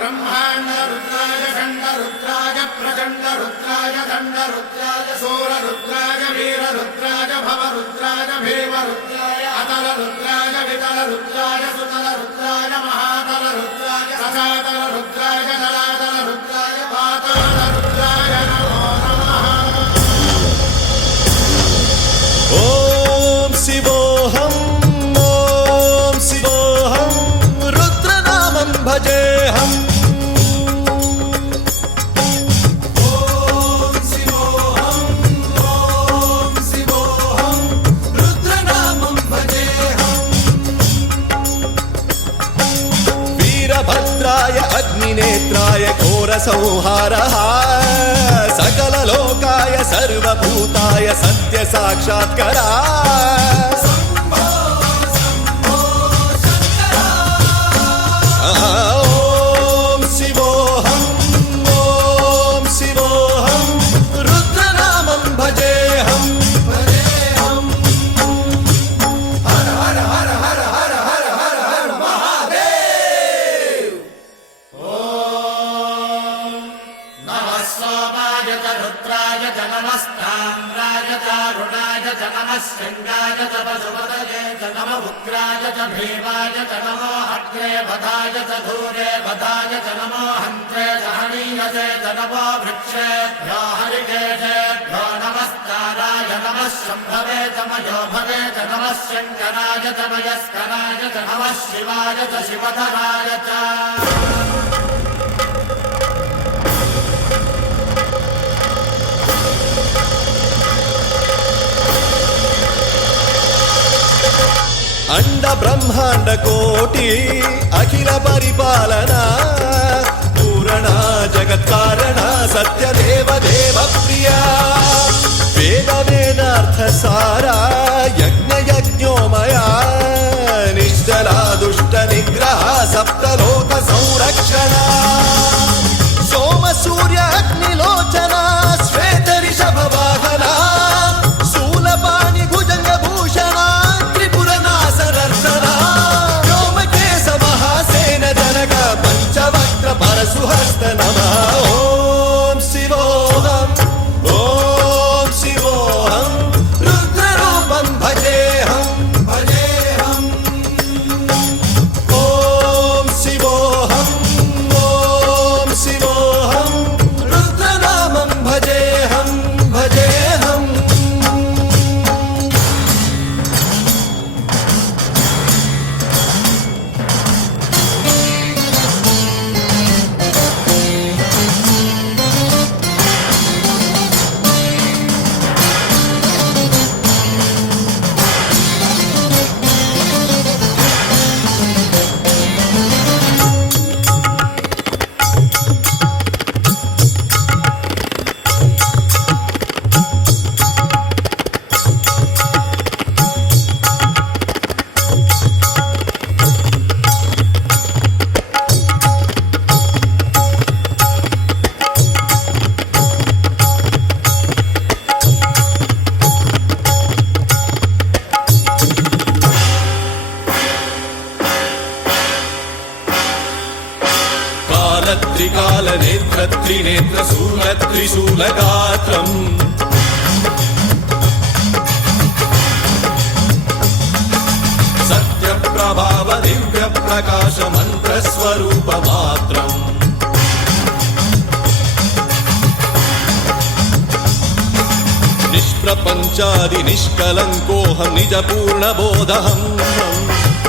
ब्रह्मांड रुद्राय खंड रुद्राय प्रचंड रुद्राय दंड रुद्राय सूर रुद्राय वीर रुद्राय भव रुद्राय भीम रुद्राय अतल रुद्राय वितल रुद्राय सुतल रुद्राय महातल रुद्राय सजातल रुद्राय जलातल रुद्राय पाताल रुद्राय नमो नमः। ओम शिवोऽहं रुद्रनामं भजेऽहम्। वीरभद्राय अग्निनेत्राय घोरसंहारः सकललोकाय सर्वभूताय सत्यसाक्षात्करा। ओम शिवोऽहं रुद्रनामं भजेऽहम्। हर हर हर हर हर हर हर हर महादेव। ओम नमः सोमाय च रुद्राय च नमस्ताम्राय च अरुणाय च नमः शृङ्गाय च पशुपतये च नमः उग्राय च भीमाय च नमो अग्रे बधाय च धूरे बधाय च नमो हन्त्रे च हनीयसे च नमो वृक्षेभ्यो हरिकेशेभ्यो नमस्काराय नमः शम्भवे च मयोभवे च नमः शङ्कराय च मयस्कराय च नमः शिवाय च शिवधराय च। अंड ब्रह्मांड कोटि अखिल परिपालना पूरणा जगत्कारणा सत्यदेव देव प्रिया वेद वेदार्थ सारा यज्ञ यज्ञोमया निश्चला दुष्ट निग्रह सप्तलोक संरक्षणा सोम सूर्य अग्निलोचना श्वेत ऋषभ वाहना शूलपाणि भुजंग भूषणा पंचवक्त्र परशुहस्त नमः। ओम शिवोऽहं रुद्ररूपं भजेऽहं भजेऽहम्। ओम शिवोऽहं रुद्रनामं भजेऽहं भजेऽहम्। त्रिकाल नेत्र त्रिनेत्र शूल त्रिशूलगात्रम् सत्यप्रभाव दिव्य प्रकाश मंत्र स्वरूप मात्रम् निष्प्रपंचादि निष्कलंकोऽहं निज पूर्ण बोधहं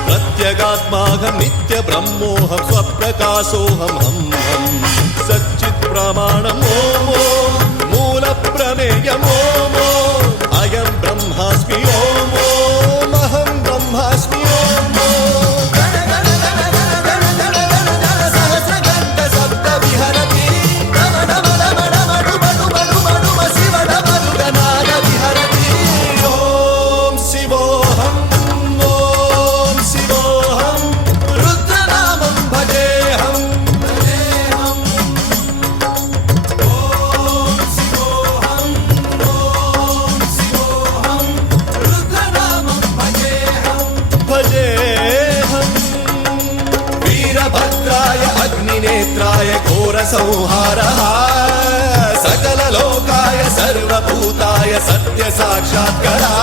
प्रत्यगात्माहं नित्य ब्रह्मोऽहं स्वप्रकाशोऽहं हम सच्चित् प्रमाणम् ओम मूल प्रमेयम् ओम अयं ब्रह्मास्मि ओम अहं ब्रह्मास्मि ओम सहस्रघण्ट शब्द विहरति शिव डमरुगनाद विहरति। ओम शिवोऽहं रुद्रनामं भजेऽहं भजेऽहम्। ओम शिवोऽहं नेत्राय घोरसंहारः सकललोकाय सर्वभूताय सत्य साक्षात्कारः